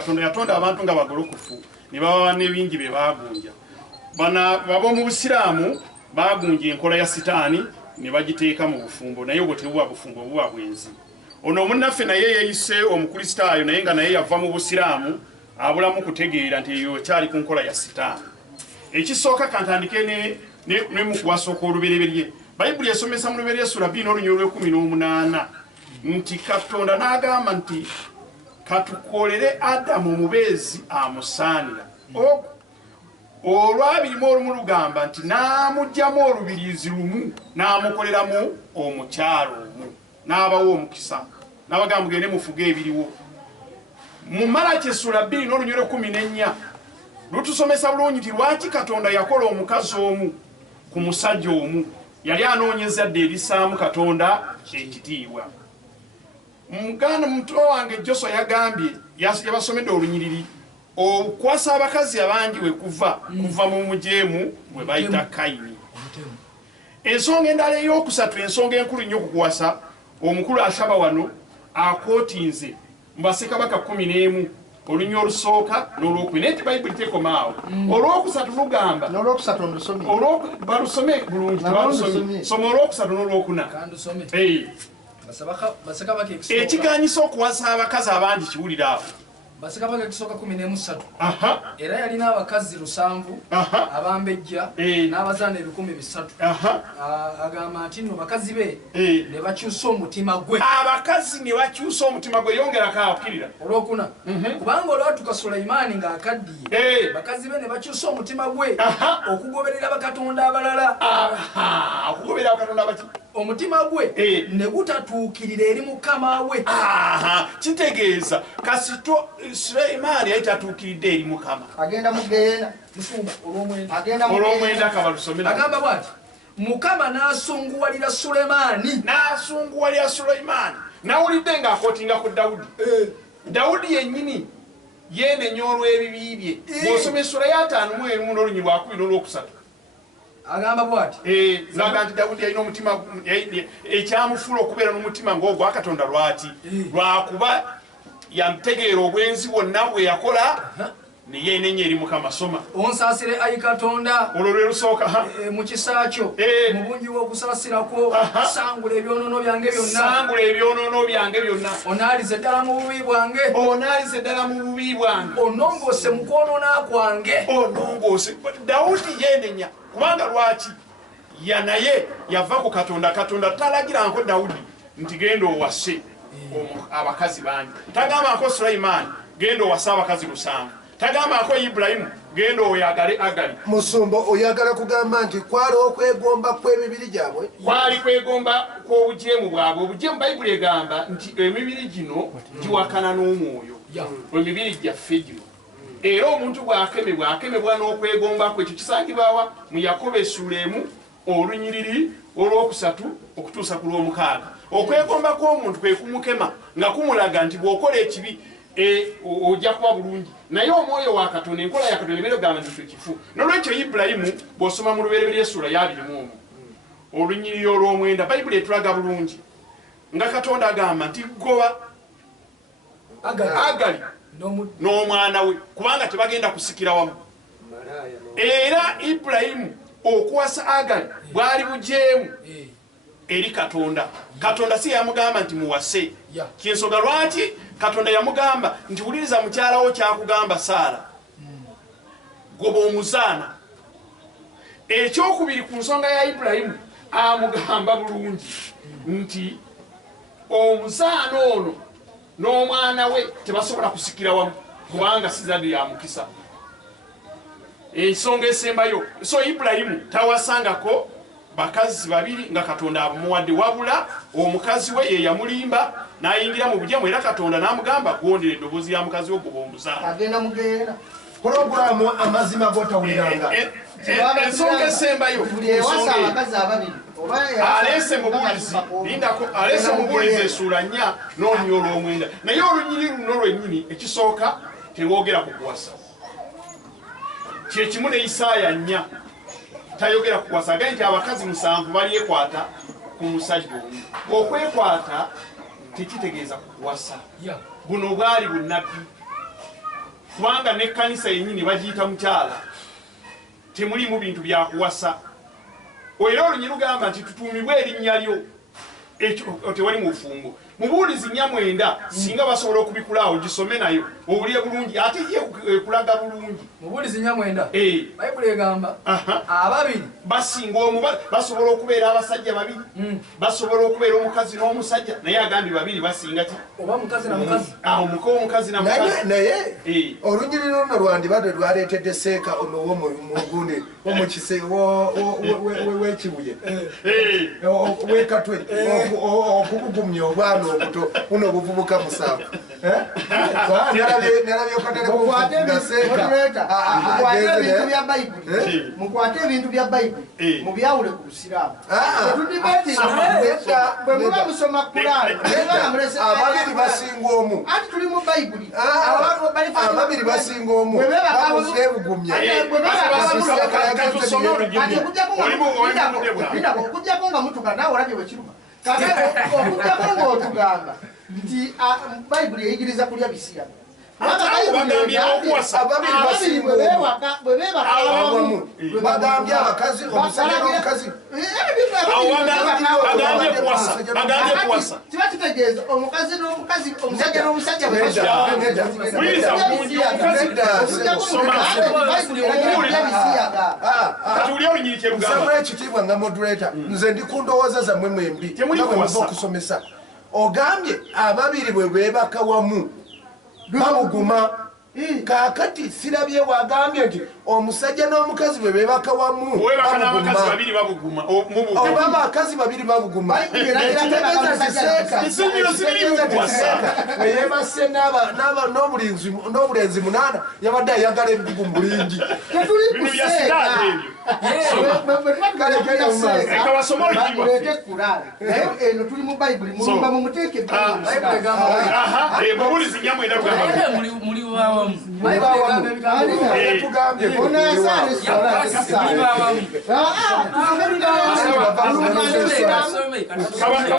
Katonda yatonda abantu nga bagolokofu ne baba n'ebingi be bagunja. Bana babo mu Busiraamu bagunja enkola ya sitaani ne bagiteeka mu bufumbo naye obwo tebuba bufumbo buba bwenzi. Ono munnaffe naye yeyise omukristaayo naye nga naye yava mu Busiraamu abulamu kutegeera nti eyo kyali ku nkola ya sitaani. Ekisooka kantandike ne mu kuwasooka olubereberye. Bayibuli esomesa mu lubereberye sura 2 n'olunyolo 18 nti Katonda n'agamba nti katukolere Adamu mubeezi amusaanira. Olwabirimu olumu lugamba nti n'amugyamu olubiriizi lumu n'amukoleramu omukyalo omu n'abawo omukisa n'abagamba mugende mufuge ebiriwo. Mu Malaki essula 2 n'olunyolo 14 lutusomesa bulungi nti lwaki Katonda yakola omukazi omu ku musajja omu yali anoonyeza dde erisaamu Katonda ekitiibwa. Muganda muto wange Joso yagambye yabasomedde olunyiriri okwasa abakazi abangi we kuva mu mujeemu bwe bayita Kaini. Ensonga endala ey'okusatu ensonga enkulu nnyo okukwasa omukulu asaba wano akootinze mu Bassekabaka 11 olunnyo olusooka n'olwokubiri naye Bayibuli tekomaawo. Olwokusatu lugamba n'olwokusatu ndusomye balusome bulungi tebalusomye soma olwokusatu n'olwokuna. Ekiganyiso okuwasa abakazi abangi kiwulira awo. Bassekabaka ekisooka 13 era yalina abakazi 7 abambejja n'abazaana 300. Agamba nti no bakazi be ne bakyusa omutima gwe. Abakazi ne bakyusa omutima gwe yongera kaakirira olwokuna kubanga olwatuka Sulaimaani ng'akaddiye bakazi be ne bakyusa omutima gwe okugoberera bakatonda abalala. Okugoberera bakatonda abaki omutima gwe ne gutatuukirira eri mukama we. Kitegeeza kasito Sulaimaani yatatuukiridde eri mukama. Agenda mugeena musumba olw'omwenda agenda olw'omwenda kabalusomera. Agamba bw'ati mukama n'asunguwalira Sulaimaani nawulidde ng'akootinga ku Dawudi. Dawudi yennyini yeenenya olw'ebibi bye. Bw'osoma essula ya 5 n'olunyiriri lwa 2 n'olwokusatu agamba bw'ati laga nti Dawudi yalina omutima ekyamufuula okubeera n'omutima ng'ogwa Katonda lwaki lwakuba yamutegeera obwenzi bwonna bwe yakola ne yeenenya eri mukama. Soma onsaasire ayi Katonda olwo lwe lusooka mu kisa kyo mu bungi bw'okusaasirako sangula ebyonoono byange byonna onaalize ddala mu bubi bwange onongoose mu kwonoona kwange. Dawudi yeenenya kubanga lwaki naye yava ku Katonda. Katonda talagiranko Dawudi nti genda owase abakazi bangi. Tagambako Sulaimaani genda owase abakazi 7. Tagambako Ibulayimu genda oyagale Agali. Musumba oyagala kugamba nti kwali okwegomba kw'emibiri gyabwe. Kwali kwegomba kw'obujeemu bwabwe. Obujeemu Bayibuli egamba nti emibiri gino giwakana n'omwoyo. Emibiri gyaffe gino era omuntu bw'akemebwa n'okwegomba kwe. Ekyo kisangibwawa mu Yakobo essula 1 olunyiriri olwokusatu okutuusa ku lw'omukaaga. Okwegomba kw'omuntu kwe kumukema nga kumulaga nti bw'okola ekibi ojja kuba bulungi. Naye omwoyo wa Katonda enkola ya Katonda ebeera egamba nti kifu. N'olwekyo Ibulayimu bw'osoma mu lubereberye essula ya 21 olunyiriri olw'omwenda Bayibuli etulaga bulungi nga Katonda agamba nti goba Agali n'omwana we kubanga tebagenda kusikira wamu. Era Ibulayimu okuwasa Agali bwali bujeemu eri Katonda. Katonda si yamugamba nti muwase. Kyensonga lwaki Katonda yamugamba nti wuliriza mukyalawo kyakugamba Saara goba omuzaana. Ekyokubiri ku nsonga ya Ibulayimu amugamba bulungi nti omuzaana ono n'omwana we tebasobola kusikira wamu kubanga sizadde ya mukisa. Ensonga esembayo so Ibulayimu tawasangako bakazi 2 nga Katonda abamuwadde wabula omukazi we ye yamulimba n'ayingira mu bujeemu era Katonda n'amugamba gondera eddoboozi ya mukazi we goba omuzaana. agenda mugeena Programu amazima gotawuliranga. Ensonga esembayo ewasa abakazi ababiri alese mubuulize essula 4 n'olunyiriri olw'omwenda. Naye olunyiriri luno lwennyini ekisooka tewoogera ku kuwasa. Kyekimu ne Isaaya 4 tayogera ku kuwasa. Agaye nti abakazi 7 balyekwata ku musajja omu. Okwekwata tekitegeeza ku kuwasa. Buno bwali bunnabbi. kubanga n'ekkanisa yennyini bagiyita mukyala temulimu bintu byakuwasa era olunyi lugamba nti tutuumibwe erinnya lyo ekyo tewali mu bufumbo mubuulizi nnyamwenda singa basobola okubikulaawo gisome nayo owulire bulungi ate ye kulaga bulungi mubuulizi nnyamwenda bayibuli egamba ababiri basinga omu basobola okubeera abasajja babiri basobola okubeera omukazi n'omusajja naye agambye babiri basinga ti oba mukazi na mukazi omukazi na mukazi naye olunyiri luno lwandibadde lwaleetedde seeka omugundi omukise w'ekibuye w'ekatwe okubugumya obwana obuto buno obuvubuka musanvu mukwate ebintu bya bayibuli mubyawule ku busiraamu bwe muba musoma kulaani ababiri basinga omu anti tuli mu bayibuli ababiri basinga omu ebugumya okujjako nga mutuga nawe olabye bwekiruma okujjako ngaotugamba nti bayibuli eyigiriza kulya bisiya bagambye abakazi omusajja n'omukazi kiba kitegeeza omukazi n'omukazi omusajja n'omusajja ekitiibwa nga moderator nze ndi ku ndowooza zammwe mwembi nga okusomesa ogambye ababiri bwe beebaka wamu babuguma kakati sirabye wagambye nti omusajja n'omukazi bwe beebaka wamu oba abakazi babiri babuguma weyebase n'obulenzi 8 yabadde ayagala ebibugu mu bulingi naye eno tuli mu bayibuli mulumba mumuteeke muli wawamu tugambye